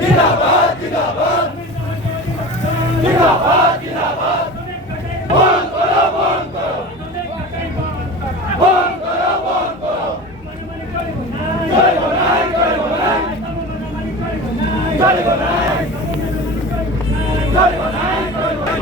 जिंदाबाद जिंदाबाद जिंदाबाद जिंदाबाद बंद करो बंद करो बंद करो बंद करो चलिब নাই চলিব নাই চলিব নাই চলিব নাই